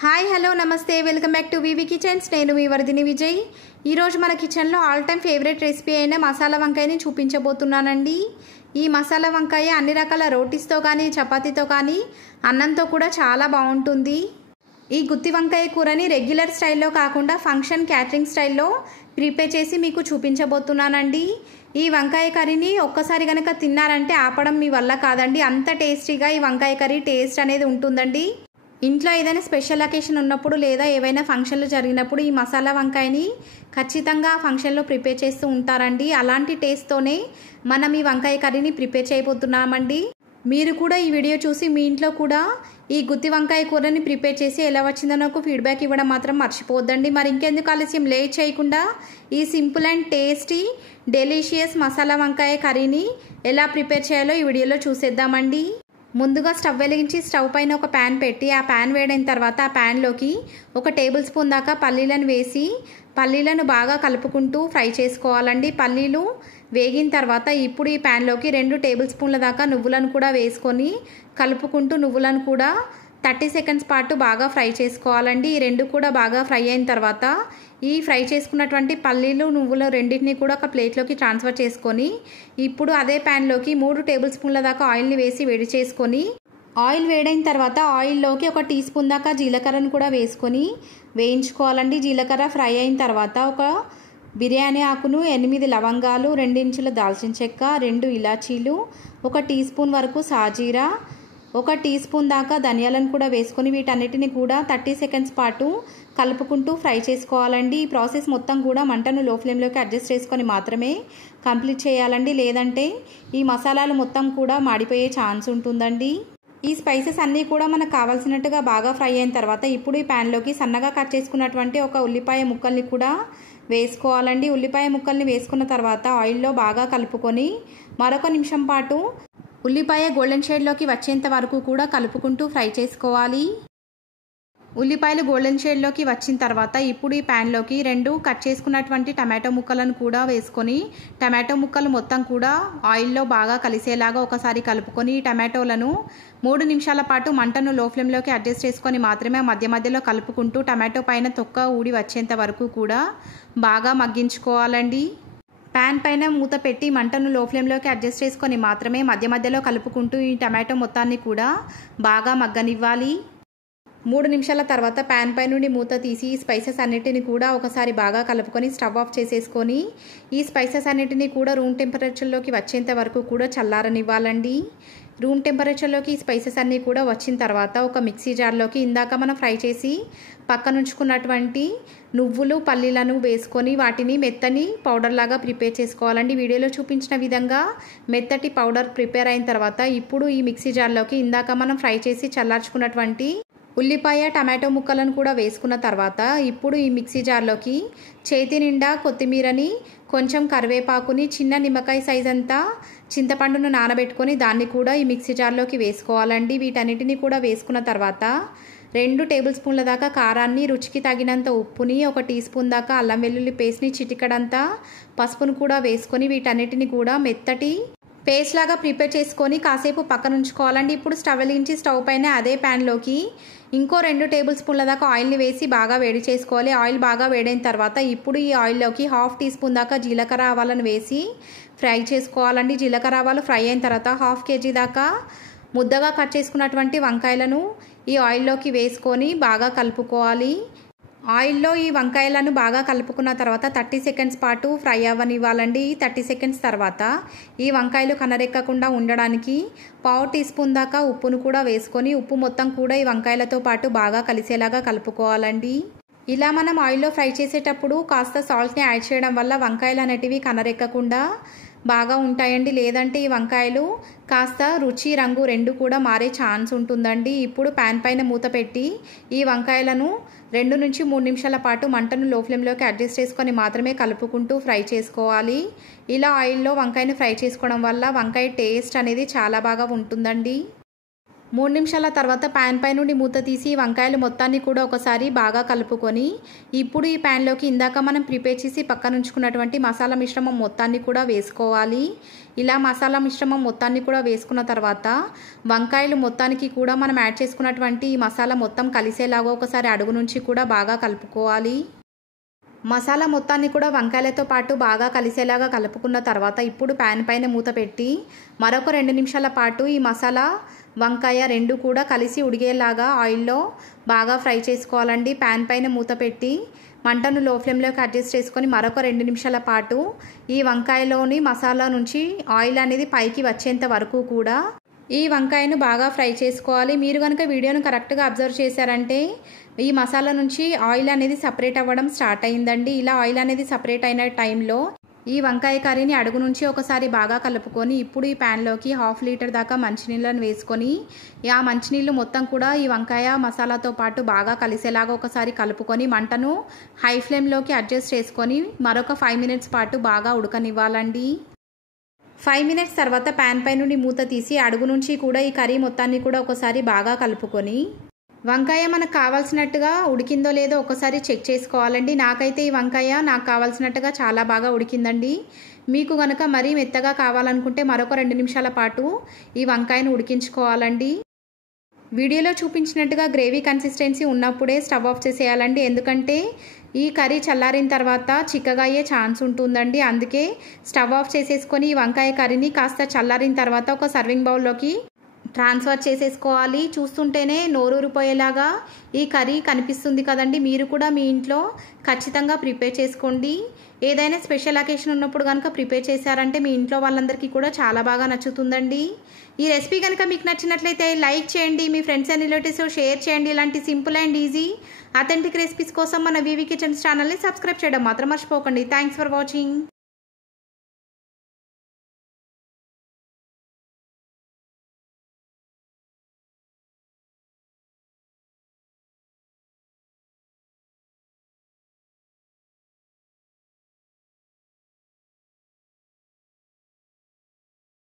Hi hello నమస్తే welcome back to V V Kitchens. నేను మీ వర్ధిని విజయ్. ఈరోజు మన కిచెన్లో ఆల్ టైమ్ ఫేవరెట్ రెసిపీ అయిన మసాలా వంకాయని చూపించబోతున్నానండి. ఈ మసాలా వంకాయ అన్ని రకాల రోటీస్తో కానీ చపాతీతో కానీ అన్నంతో కూడా చాలా బాగుంటుంది. ఈ గుత్తి వంకాయ కూరని రెగ్యులర్ స్టైల్లో కాకుండా ఫంక్షన్ క్యాటరింగ్ స్టైల్లో ప్రిపేర్ చేసి మీకు చూపించబోతున్నానండి. ఈ వంకాయ కర్రీని ఒక్కసారి కనుక తిన్నారంటే ఆపడం మీ వల్ల కాదండి. అంత టేస్టీగా ఈ వంకాయ కర్రీ టేస్ట్ అనేది ఉంటుందండి. ఇంట్లో ఏదైనా స్పెషల్ అకేషన్ ఉన్నప్పుడు లేదా ఏవైనా ఫంక్షన్లు జరిగినప్పుడు ఈ మసాలా వంకాయని ఖచ్చితంగా ఫంక్షన్లో ప్రిపేర్ చేస్తూ ఉంటారండి. అలాంటి టేస్ట్తోనే మనం ఈ వంకాయ కర్రీని ప్రిపేర్ చేయబోతున్నామండి. మీరు కూడా ఈ వీడియో చూసి మీ ఇంట్లో కూడా ఈ గుత్తి వంకాయ కూరని ప్రిపేర్ చేసి ఎలా వచ్చిందో నాకు ఫీడ్బ్యాక్ ఇవ్వడం మాత్రం మర్చిపోవద్దండి. మరి ఇంకెందుకు ఆలస్యం, లేట్ చేయకుండా ఈ simple and tasty delicious masala వంకాయ కర్రీని ఎలా ప్రిపేర్ చేయాలో ఈ వీడియోలో చూసేద్దామండి. ముందుగా స్టవ్ వెలిగించి స్టవ్ పైన ఒక ప్యాన్ పెట్టి ఆ ప్యాన్ వేడైన తర్వాత ఆ ప్యాన్లోకి 1 టేబుల్ స్పూన్ దాకా పల్లీలను వేసి పల్లీలను బాగా కలుపుకుంటూ ఫ్రై చేసుకోవాలండి. పల్లీలు వేగిన తర్వాత ఇప్పుడు ఈ ప్యాన్లోకి 2 టేబుల్ స్పూన్ల దాకా నువ్వులను కూడా వేసుకొని కలుపుకుంటూ నువ్వులను కూడా 30 సెకండ్స్ పాటు బాగా ఫ్రై చేసుకోవాలండి. ఈ రెండు కూడా బాగా ఫ్రై అయిన తర్వాత ఈ ఫ్రై చేసుకున్నటువంటి పల్లీలు నువ్వులు రెండింటిని కూడా ఒక ప్లేట్లోకి ట్రాన్స్ఫర్ చేసుకొని ఇప్పుడు అదే ప్యాన్లోకి 3 టేబుల్ స్పూన్ల దాకా ఆయిల్ని వేసి వేడి చేసుకొని ఆయిల్ వేడైన తర్వాత ఆయిల్లోకి 1 టీ స్పూన్ దాకా జీలకర్రను కూడా వేసుకొని వేయించుకోవాలండి. జీలకర్ర ఫ్రై అయిన తర్వాత ఒక బిర్యానీ ఆకును, 8 లవంగాలు, 2 ఇంచుల దాల్చిన చెక్క, 2 ఇలాచీలు, 1 టీ స్పూన్ వరకు సాజీరా, 1 టీ స్పూన్ దాకా ధనియాలను కూడా వేసుకొని వీటన్నిటిని కూడా 30 సెకండ్స్ పాటు కలుపుకుంటూ ఫ్రై చేసుకోవాలండి. ఈ ప్రాసెస్ మొత్తం కూడా మంటను లో ఫ్లేమ్లోకి అడ్జస్ట్ చేసుకొని మాత్రమే కంప్లీట్ చేయాలండి. లేదంటే ఈ మసాలాలు మొత్తం కూడా మాడిపోయే ఛాన్స్ ఉంటుందండి. ఈ స్పైసెస్ అన్నీ కూడా మనకు కావాల్సినట్టుగా బాగా ఫ్రై అయిన తర్వాత ఇప్పుడు ఈ ప్యాన్లోకి సన్నగా కట్ చేసుకున్నటువంటి 1 ఉల్లిపాయ ముక్కల్ని కూడా వేసుకోవాలండి. ఉల్లిపాయ ముక్కల్ని వేసుకున్న తర్వాత ఆయిల్లో బాగా కలుపుకొని మరొక నిమిషం పాటు ఉల్లిపాయ గోల్డెన్ షేడ్లోకి వచ్చేంత వరకు కూడా కలుపుకుంటూ ఫ్రై చేసుకోవాలి. ఉల్లిపాయలు గోల్డెన్ షేడ్లోకి వచ్చిన తర్వాత ఇప్పుడు ఈ ప్యాన్లోకి 2 కట్ చేసుకున్నటువంటి టమాటో ముక్కలను కూడా వేసుకొని టమాటో ముక్కలు మొత్తం కూడా ఆయిల్లో బాగా కలిసేలాగా ఒకసారి కలుపుకొని ఈ టమాటోలను 3 నిమిషాల పాటు మంటను లో ఫ్లేమ్లోకి అడ్జస్ట్ చేసుకొని మాత్రమే మధ్య మధ్యలో కలుపుకుంటూ టమాటో పైన తొక్క ఊడి వచ్చేంత వరకు కూడా బాగా మగ్గించుకోవాలండి. ప్యాన్ పైన మూత పెట్టి మంటను లో ఫ్లేమ్లోకి అడ్జస్ట్ చేసుకొని మాత్రమే మధ్య మధ్యలో కలుపుకుంటూ ఈ టమాటో మొత్తాన్ని కూడా బాగా మగ్గనివ్వాలి. 3 నిమిషాల తర్వాత ప్యాన్ పై నుండి మూత తీసి ఈ స్పైసెస్ అన్నిటిని కూడా ఒకసారి బాగా కలుపుకొని స్టవ్ ఆఫ్ చేసేసుకొని ఈ స్పైసెస్ అన్నిటిని కూడా రూమ్ టెంపరేచర్లోకి వచ్చేంత వరకు కూడా చల్లారనివ్వాలండి. రూమ్ టెంపరేచర్లోకి ఈ స్పైసెస్ అన్నీ కూడా వచ్చిన తర్వాత ఒక మిక్సీ జార్లోకి ఇందాక మనం ఫ్రై చేసి పక్కనుంచుకున్నటువంటి నువ్వులు పల్లీలను వేసుకొని వాటిని మెత్తని పౌడర్ లాగా ప్రిపేర్ చేసుకోవాలండి. వీడియోలో చూపించిన విధంగా మెత్తటి పౌడర్ ప్రిపేర్ అయిన తర్వాత ఇప్పుడు ఈ మిక్సీ జార్లోకి ఇందాక మనం ఫ్రై చేసి చల్లార్చుకున్నటువంటి ఉల్లిపాయ టమాటో ముక్కలను కూడా వేసుకున్న తర్వాత ఇప్పుడు ఈ మిక్సీ జార్లోకి చేతి నిండా కొత్తిమీరని, కొంచెం కరివేపాకుని, చిన్న నిమ్మకాయ సైజ్ అంతా చింతపండును నానబెట్టుకొని దాన్ని కూడా ఈ మిక్సీ జార్లోకి వేసుకోవాలండి. వీటన్నిటిని కూడా వేసుకున్న తర్వాత 2 టేబుల్ స్పూన్ల దాకా కారాన్ని, రుచికి తగినంత ఉప్పుని, 1 టీ స్పూన్ దాకా అల్లం వెల్లుల్లి పేస్ట్ని, చిటికడంతా పసుపును కూడా వేసుకొని వీటన్నిటిని కూడా మెత్తటి పేస్ట్ లాగా ప్రిపేర్ చేసుకొని కాసేపు పక్కన ఉంచుకోవాలండి. ఇప్పుడు స్టవ్ వెలిగించి స్టవ్ పైన అదే ప్యాన్లోకి ఇంకో 2 టేబుల్ స్పూన్ల దాకా ఆయిల్ని వేసి బాగా వేడి చేసుకోవాలి. ఆయిల్ బాగా వేడైన తర్వాత ఇప్పుడు ఈ ఆయిల్లోకి 1/2 టీ స్పూన్ దాకా జీలకర్ర ఆవాలను వేసి ఫ్రై చేసుకోవాలండి. జీలకర్ర ఆవాలు ఫ్రై అయిన తర్వాత 1/2 కేజీ దాకా ముద్దగా కట్ చేసుకున్నటువంటి వంకాయలను ఈ ఆయిల్లోకి వేసుకొని బాగా కలుపుకోవాలి. ఆయిల్లో ఈ వంకాయలను బాగా కలుపుకున్న తర్వాత 30 సెకండ్స్ పాటు ఫ్రై అవ్వనివ్వాలండి. 30 సెకండ్స్ తర్వాత ఈ వంకాయలు కనరెక్కకుండా ఉండడానికి 1/2 టీ స్పూన్ దాకా ఉప్పును కూడా వేసుకొని ఉప్పు మొత్తం కూడా ఈ వంకాయలతో పాటు బాగా కలిసేలాగా కలుపుకోవాలండి. ఇలా మనం ఆయిల్లో ఫ్రై చేసేటప్పుడు కాస్త సాల్ట్ని యాడ్ చేయడం వల్ల వంకాయలు అనేటివి కనరెక్కకుండా బాగా ఉంటాయండి. లేదంటే ఈ వంకాయలు కాస్త రుచి, రంగు రెండు కూడా మారే ఛాన్స్ ఉంటుందండి. ఇప్పుడు ప్యాన్ పైన మూత పెట్టి ఈ వంకాయలను 2 నుంచి 3 నిమిషాల పాటు మంటను లో ఫ్లేమ్లోకి అడ్జస్ట్ చేసుకొని మాత్రమే కలుపుకుంటూ ఫ్రై చేసుకోవాలి. ఇలా ఆయిల్లో వంకాయను ఫ్రై చేసుకోవడం వల్ల వంకాయ టేస్ట్ అనేది చాలా బాగా ఉంటుందండి. 3 నిమిషాల తర్వాత ప్యాన్ పై నుండి మూత తీసి వంకాయలు మొత్తాన్ని కూడా ఒకసారి బాగా కలుపుకొని ఇప్పుడు ఈ ప్యాన్లోకి ఇందాక మనం ప్రిపేర్ చేసి పక్కన ఉంచుకున్నటువంటి మసాలా మిశ్రమం మొత్తాన్ని కూడా వేసుకోవాలి. ఇలా మసాలా మిశ్రమం మొత్తాన్ని కూడా వేసుకున్న తర్వాత వంకాయలు మొత్తానికి కూడా మనం యాడ్ చేసుకున్నటువంటి ఈ మసాలా మొత్తం కలిసేలాగా ఒకసారి అడుగు నుంచి కూడా బాగా కలుపుకోవాలి. మసాలా మొత్తాన్ని కూడా వంకాయలతో పాటు బాగా కలిసేలాగా కలుపుకున్న తర్వాత ఇప్పుడు ప్యాన్ పైన మూత పెట్టి మరొక 2 నిమిషాల పాటు ఈ మసాలా వంకాయ రెండు కూడా కలిసి ఉడిగేలాగా ఆయిల్లో బాగా ఫ్రై చేసుకోవాలండి. ప్యాన్ పైన మూత పెట్టి మంటను లో ఫ్లేమ్లోకి అడ్జస్ట్ చేసుకొని మరొక 2 నిమిషాల పాటు ఈ వంకాయలోని మసాలా నుంచి ఆయిల్ అనేది పైకి వచ్చేంత వరకు కూడా ఈ వంకాయను బాగా ఫ్రై చేసుకోవాలి. మీరు కనుక వీడియోను కరెక్ట్గా అబ్జర్వ్ చేశారంటే ఈ మసాలా నుంచి ఆయిల్ అనేది సపరేట్ అవ్వడం స్టార్ట్ అయిందండి. ఇలా ఆయిల్ అనేది సపరేట్ అయిన టైంలో ఈ వంకాయ కర్రీని అడుగు నుంచి ఒకసారి బాగా కలుపుకొని ఇప్పుడు ఈ ప్యాన్లోకి 1/2 లీటర్ దాకా మంచినీళ్ళను వేసుకొని ఆ మంచినీళ్ళు మొత్తం కూడా ఈ వంకాయ మసాలాతో పాటు బాగా కలిసేలాగా ఒకసారి కలుపుకొని మంటను హై ఫ్లేమ్లోకి అడ్జస్ట్ చేసుకొని మరొక 5 మినిట్స్ పాటు బాగా ఉడకనివ్వాలండి. 5 మినిట్స్ తర్వాత ప్యాన్ పై నుండి మూత తీసి అడుగు నుంచి కూడా ఈ కర్రీ మొత్తాన్ని కూడా ఒకసారి బాగా కలుపుకొని వంకాయ మనకు కావాల్సినట్టుగా ఉడికిందో లేదో ఒకసారి చెక్ చేసుకోవాలండి. నాకైతే ఈ వంకాయ నాకు కావాల్సినట్టుగా చాలా బాగా ఉడికిందండి. మీకు కనుక మరీ మెత్తగా కావాలనుకుంటే మరొక 2 నిమిషాల పాటు ఈ వంకాయను ఉడికించుకోవాలండి. వీడియోలో చూపించినట్టుగా గ్రేవీ కన్సిస్టెన్సీ ఉన్నప్పుడే స్టవ్ ఆఫ్ చేసేయాలండి. ఎందుకంటే ఈ కర్రీ చల్లారిన తర్వాత చిక్కగా అయ్యే ఛాన్స్ ఉంటుందండి. అందుకే స్టవ్ ఆఫ్ చేసేసుకొని ఈ వంకాయ కర్రీని కాస్త చల్లారిన తర్వాత ఒక సర్వింగ్ బౌల్లోకి ట్రాన్స్ఫర్ చేసేసుకోవాలి. చూస్తుంటేనే నోరూరిపోయేలాగా ఈ కర్రీ కనిపిస్తుంది కదండి. మీరు కూడా మీ ఇంట్లో ఖచ్చితంగా ప్రిపేర్ చేసుకోండి. ఏదైనా స్పెషల్ అకేషన్ ఉన్నప్పుడు కనుక ప్రిపేర్ చేశారంటే మీ ఇంట్లో వాళ్ళందరికీ కూడా చాలా బాగా నచ్చుతుందండి. ఈ రెసిపీ కనుక మీకు నచ్చినట్లయితే లైక్ చేయండి, మీ ఫ్రెండ్స్ అండ్ రిలేటివ్స్ షేర్ చేయండి. ఇలాంటి simple and easy authentic recipes కోసం మన వివి కిచెన్స్ ఛానల్ని సబ్స్క్రైబ్ చేయడం మాత్రం మర్చిపోకండి. Thanks for watching.